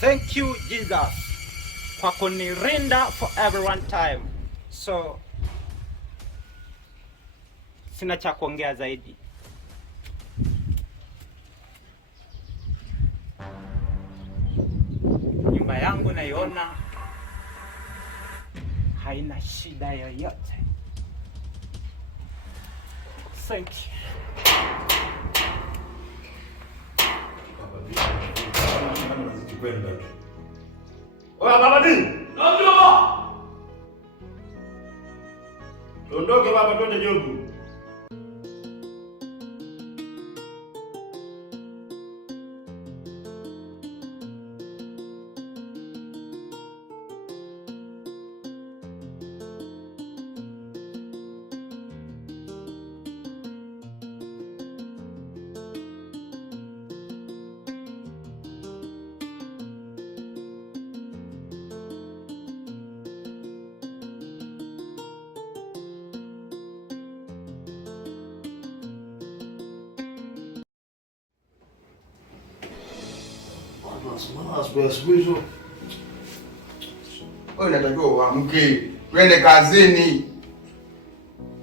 Thank you Jesus kwa kunilinda for every one time. So sina cha kuongea zaidi. Nyumba yangu naiona haina shida yoyote. Thank you. Oya baba di. Ndio baba. Tuondoke baba twende Jobu. Unatakiwa uamke, twende kazini.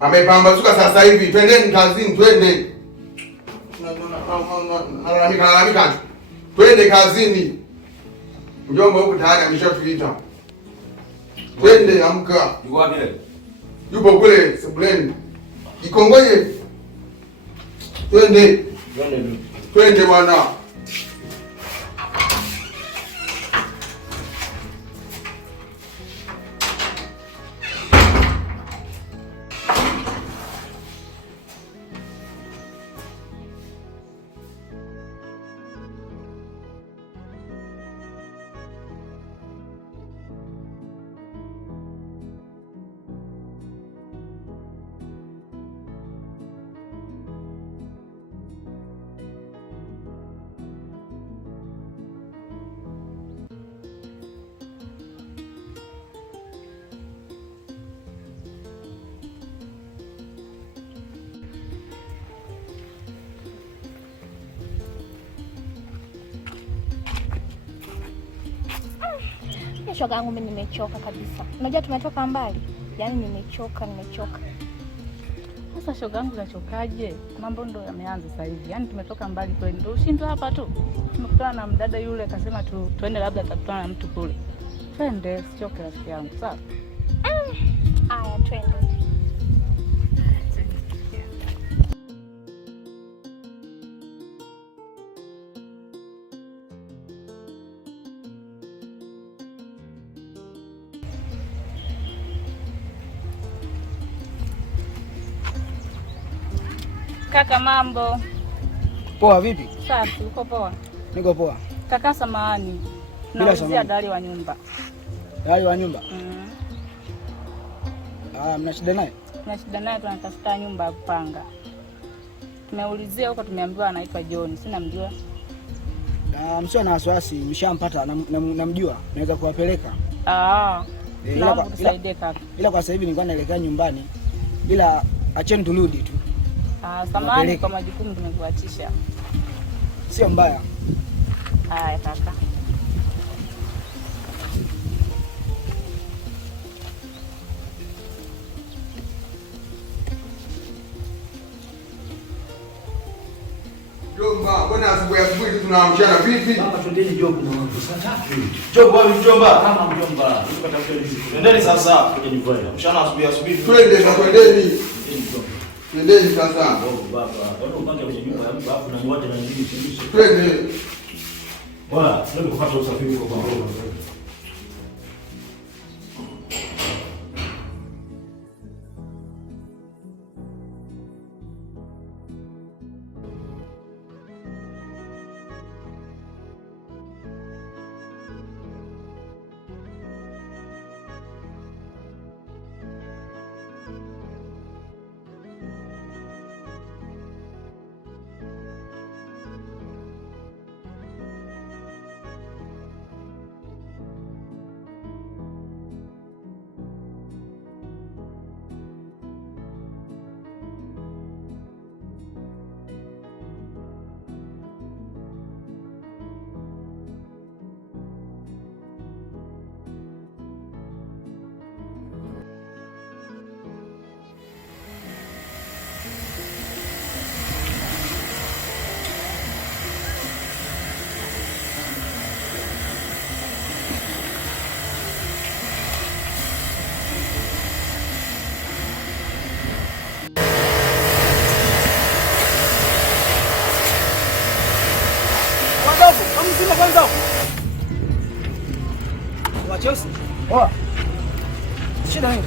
Amepambazuka sasa hivi, twendeni kazini, twende. Nalalamika, twende kazini. Mjomba huko tayari ameshatuita. Twende, amka. Yuko wapi? Yupo kule sebuleni. Ikongoje. Twende. Twende bwana. Shoga yangu mimi nimechoka kabisa. Unajua tumetoka mbali. Yaani nimechoka. Sasa shoga yangu unachokaje? Mambo ndo yameanza sasa hivi. Yaani tumetoka mbali kweli. Ndio ushindwe hapa tu. Tumekutana na mdada yule akasema tuende labda tutakutana na mtu kule. Twende, sichoke rafiki yangu. Sawa? Aya, twende. Kaka mambo. Poa vipi? Safi, uko poa? Niko poa. Kaka samahani. Naulizia dalali wa nyumba. Dalali wa nyumba? Mna shida naye? Tuna shida naye, tunatafuta nyumba ya kupanga. Tumeulizia huko tumeambiwa anaitwa John. Sina mjua. Msio na wasiwasi, mshampata namjua. Naweza kuwapeleka. Naomba tusaidie kaka. Ila kwa sasa hivi nilikuwa naelekea nyumbani. Ila acheni turudi tu. Samahani kwa majukumu tumekuatisha. Sio mbaya. Haya kaka. Jomba, mbona asubuhi tu tunaamshana vipi? Mama twendeni Jobu na watu saa 3. Jobu wapi mjomba? Kama mjomba. Tukatafuta riziki. Twendeni sasa kwenye nyumba. Mshana asubuhi. Twende na twendeni. Twendeni sasa. Baba, watu upange kwenye nyumba ya mtu hapo na ni wote na nini sisi. Twende. Bora, ndio kupata usafiri kwa pamoja. Machozi. Poa. Shida nini?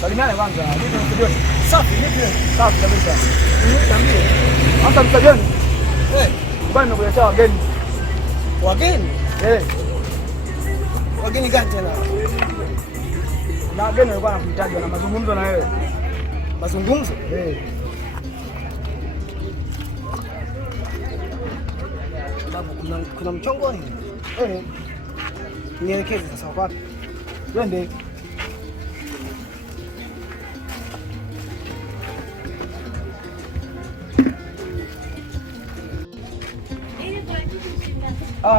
Salimiane kwanza. Vipi msajoni? Safi, vipi? Safi kabisa. Niambie. Hata msajoni? Bwana nimekuletea wageni. Wageni? Wageni gani tena? Na wageni walikuwa wanakuhitaji na mazungumzo na wewe. Mazungumzo? Babu, kuna mchongo nini? Nielekeze sasa wapi? Twende.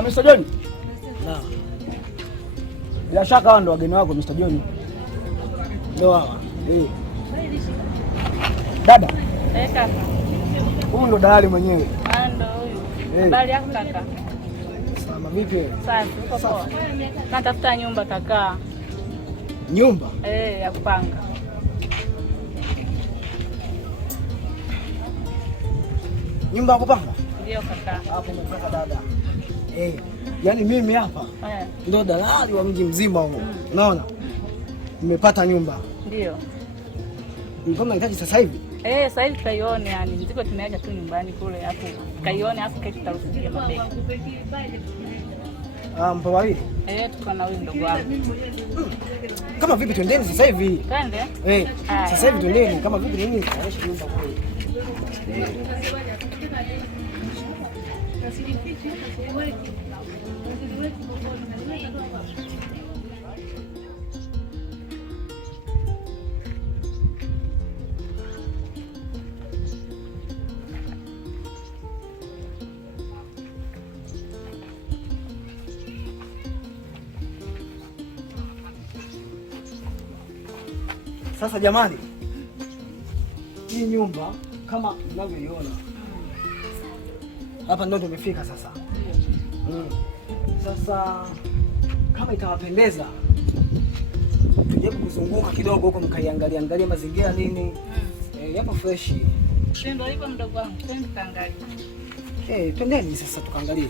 Mr. John. Naam. Bila shaka hao ndo wageni wako Mr. John. Ndio hawa. Dada. Kaka. Huyu ndo dalali mwenyewe. Ndo huyu. Habari yako kaka? Salama vipi wewe? Safi, uko poa? Natafuta nyumba kaka. Nyumba? Ya kupanga. Nyumba ya kupanga? Ndio kaka. Hapo umepata dada. Yaani mimi hapa ndo dalali wa mji mzima huu. Unaona? Nimepata nyumba. Ndio. Nilikuwa nahitaji sasa hivi. Sasa hivi tukaione, yani mzigo tunaacha tu nyumbani kule hapo. Tukaione afu kesho tutarudia mabegi. Mpo wawili? Tuko na huyu ndugu wangu. Kama vipi twendeni sasa hivi? Twende? Sasa hivi twendeni kama vipi nini tutaishi nyumba kule. Sasa jamani, hii nyumba kama unavyoiona hapa ndo tumefika sasa. Sasa kama itawapendeza tujaribu kuzunguka kidogo huko mkaiangalia mazingira nini. Yapo fresh. Ndio hivyo mdogo wangu, twende kaangalie. Twendeni sasa tukaangalie.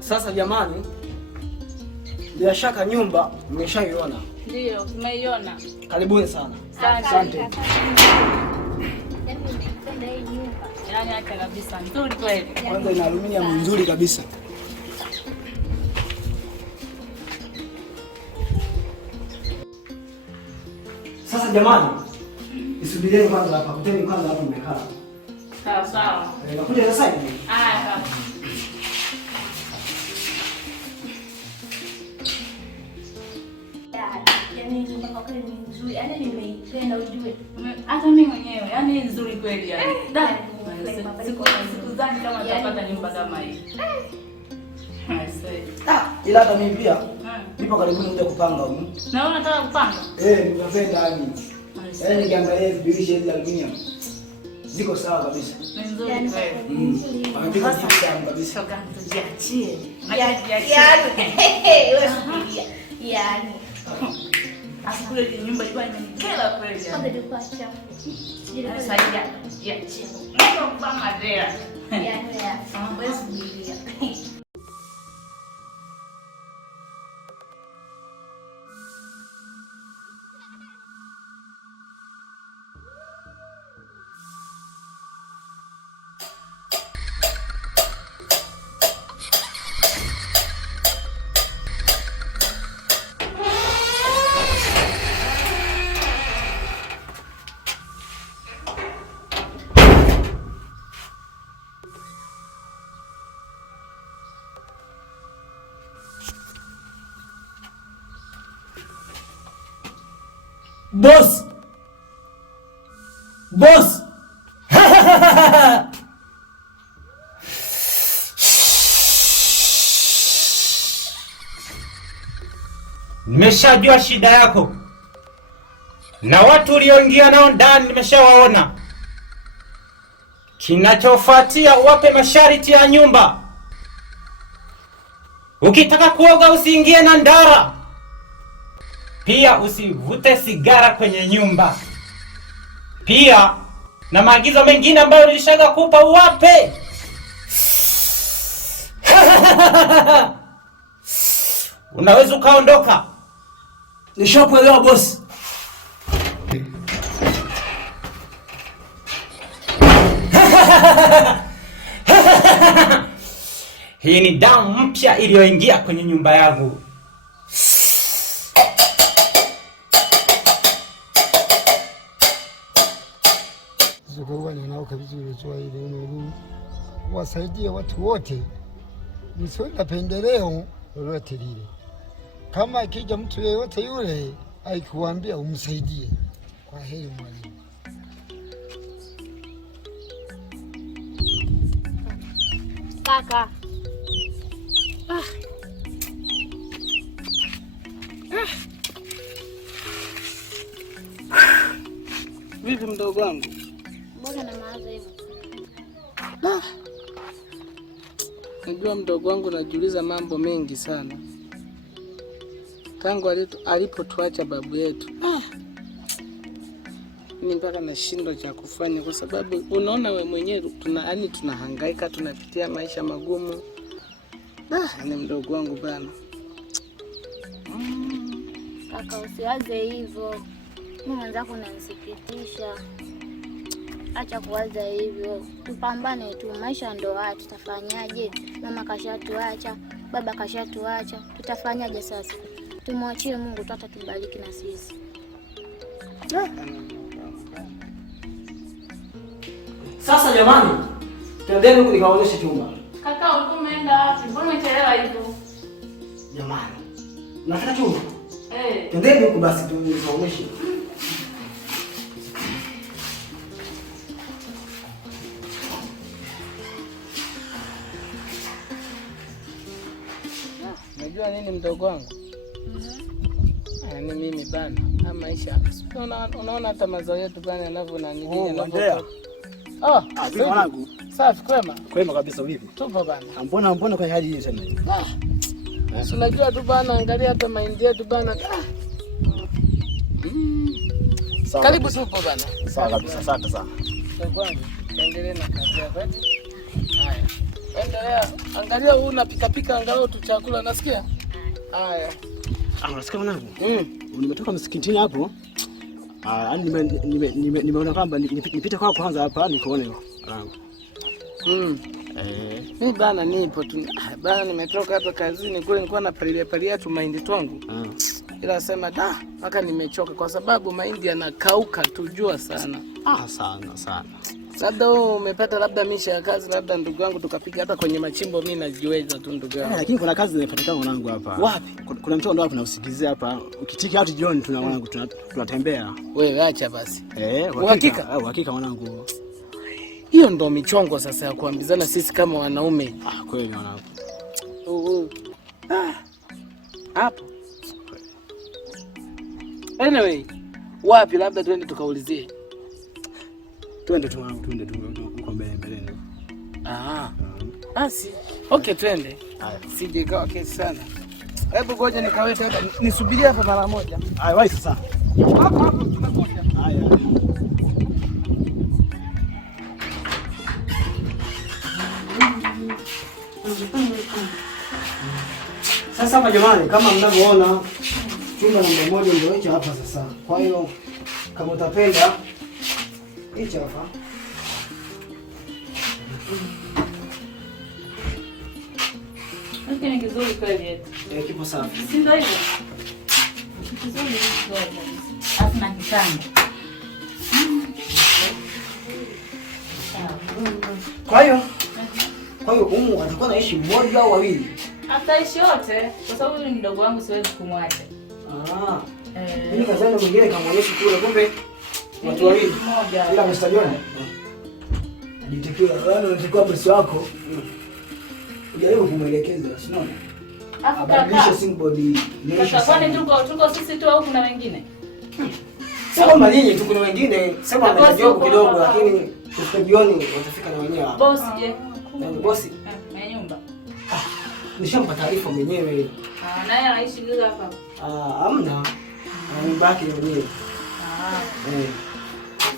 Sasa jamani, bila shaka nyumba mmeshaiona. Ndio, tumeiona. Karibuni sana. Asante. Yaani hata kabisa nzuri kweli. Kwanza ina aluminium nzuri kabisa. Sasa jamani, isubirieni kwanza hapa, kuteni kwanza hapa mmekaa. Sawa. Nakuja sasa hivi. Sawa. Hata mimi mwenyewe, yani nzuri kweli yani. Siku zani kama tutapata nyumba kama hii. Ila hata mimi pia nipo karibuni kuja kupanga huko. Na wewe unataka kupanga? Ninapenda yani. Yaani nikiangalia hivi dirisha hizi aluminium ziko sawa kabisa. Ni nzuri kweli. Wanapika kitu kabisa. Shoga tujiachie. Yani. Asikule nyumba ilikuwa imenikera kweli. Kwanza ilikuwa chafu. Sasa jiachie. Ndio kwa madera. Yani wewe subiria. Boss! nimeshajua shida yako. Na watu ulioingia nao ndani nimeshawaona. Kinachofuatia uwape masharti ya nyumba. Ukitaka kuoga usiingie na ndara. Pia usivute sigara kwenye nyumba. Pia na maagizo mengine ambayo nilishaga kupa uwape. Unaweza ukaondoka. Nishakuelewa boss. Hii ni damu mpya iliyoingia kwenye nyumba yangu. Zukuwa nao kabisa ulizoa ile nuru. Wasaidie watu wote. Msiwe na pendeleo lolote lile. Kama akija mtu yeyote yule aikuambia umsaidie. Kwa heri mwalimu. Kaka. Vipi mdogo wangu? Mbona na mawazo hivyo? Najua mdogo wangu najiuliza mambo mengi sana. Tangu alipotuacha babu yetu. Ni mpaka nashindwa cha kufanya kwa sababu unaona wewe mwenyewe tunahangaika, tunapitia maisha magumu. Ni mdogo wangu bana. Kaka usiwaze hivyo. Mimi mwenzako unanisikitisha. Acha kuwaza hivyo. Tupambane tu, maisha ndo haya, tutafanyaje? Mama kashatuacha, baba kashatuacha. Tutafanyaje sasa? Tumwachie Mungu tu atatubariki na sisi. Sasa jamani, twendeni huko nikaonyeshe chumba. Kaka ulikuwa umeenda wapi? Mbona umechelewa hivyo? Jamani, unataka chumba? Eh. Twendeni huko basi nikaonyeshe. Unajua nini mdogo wangu? Yaani mimi bana, na maisha. Unaona hata mazao yetu bana yanavyonanijia yanavyo. Vipi mwanangu? Safi kwema? Kwema kabisa ulipo? Tupo bana. Mbona kwa hali hii tena? Si unajua tu bana, angalia hata mahindi yetu bana. Karibu tupo bana. Sawa kabisa, asante sana. Ndugu wangu, endelea na kazi yako. Haya. Endelea. Angalia huu unapika angalau tu chakula nasikia? Haya. Unasikia mwanangu? Nimetoka msikitini hapo. Nimeona kwamba nipite kwa kwanza hapa nikuone mwanangu. Mimi bana nipo tu. Bana nimetoka hapa kazini kule nilikuwa na palia tu mahindi twangu. Ila sema mpaka nimechoka kwa sababu mahindi yanakauka tujua sana. Sana. Labda wewe umepata labda misha ya kazi labda ndugu yangu tukapiga hata kwenye machimbo mimi najiweza tu ndugu yangu. Lakini kuna kazi zinapatikana mwanangu hapa. Wapi? Kuna mtu ndo hapa na usikizie hapa. Ukitiki hata jioni tuna mwanangu tunatembea. Wewe acha basi. Uhakika mwanangu. Hiyo ndo michongo sasa ya kuambizana sisi kama wanaume. Kweli mwanangu. Hapo. Anyway, wapi labda twende tukaulizie. Twende uko mbele. Basi. Okay, twende. Sije kawa kesi sana. Hebu ngoja nikaweke hapa. Nisubirie hapa mara moja. Haya, wapi sasa? Hapo tunakuja. Haya. Sasa hapa jamani, kama mnavyoona chumba namba 1 ndio hicho hapa sasa. Kwa hiyo kama utapenda hicho hapa. Ni kizuri kweli eti. Kipo safi. Si ndio hivyo? Kizuri kweli. Hata kitanda. Kwa hiyo humu atakuwa naishi mmoja au wawili? Ataishi wote kwa sababu ni mdogo wangu siwezi kumwacha. Mimi kazana mwingine kamwonyesha kule kumbe watu wawili. Ila Mr. John. Ajitekia, unatakiwa bosi wako. Ujaribu kumwelekeza, unaona? abadilishe simboard hii. Sasa kwani tuko sisi tu au kuna wengine? Sio kama nyinyi tu, kuna wengine sema anajob kidogo, lakini kufika jioni watafika na wenyewe hapa. Boss je? Nani bosi? Mwenye nyumba. Nishampa taarifa mwenyewe. Naye anaishi bila hapa. Hamna. Anabaki mwenyewe.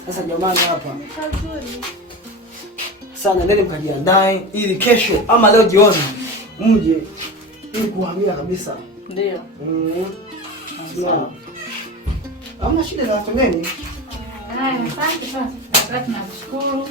Sasa jamani hapa. Sana ndeni mkajiandae ili kesho ama leo jioni mje ili kuhamia kabisa. Ndio. Sawa. Hamna shida za tongeni. Asante sana. Asante na kushukuru.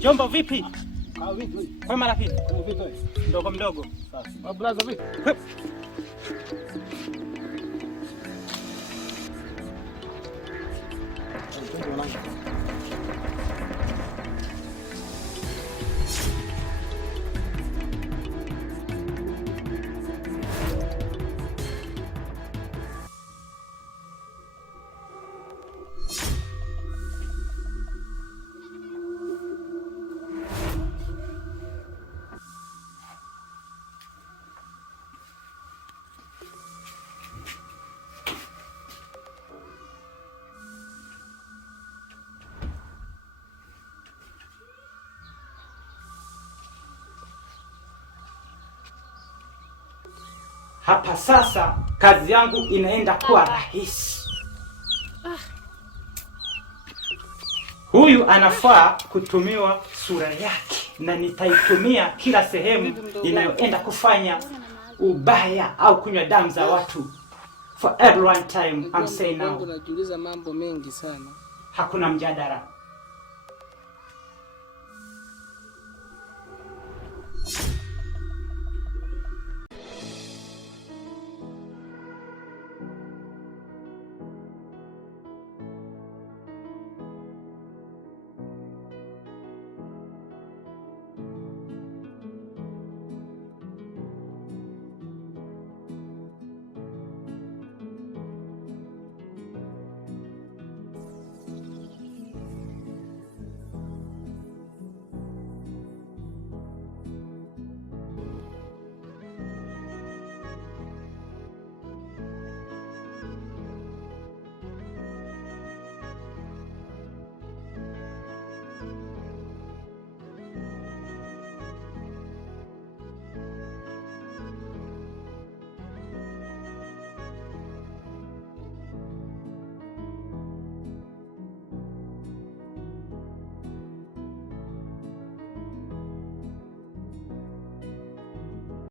Jomba vipi? Vipi? Kwema rafiki? Vipi? Mdogo mdogo. Sawa. Brother vipi? Hapa sasa kazi yangu inaenda kuwa rahisi. Huyu anafaa kutumiwa sura yake na nitaitumia kila sehemu inayoenda kufanya ubaya au kunywa damu za watu. For every one time I'm saying now. Najiuliza mambo mengi sana. Hakuna mjadala.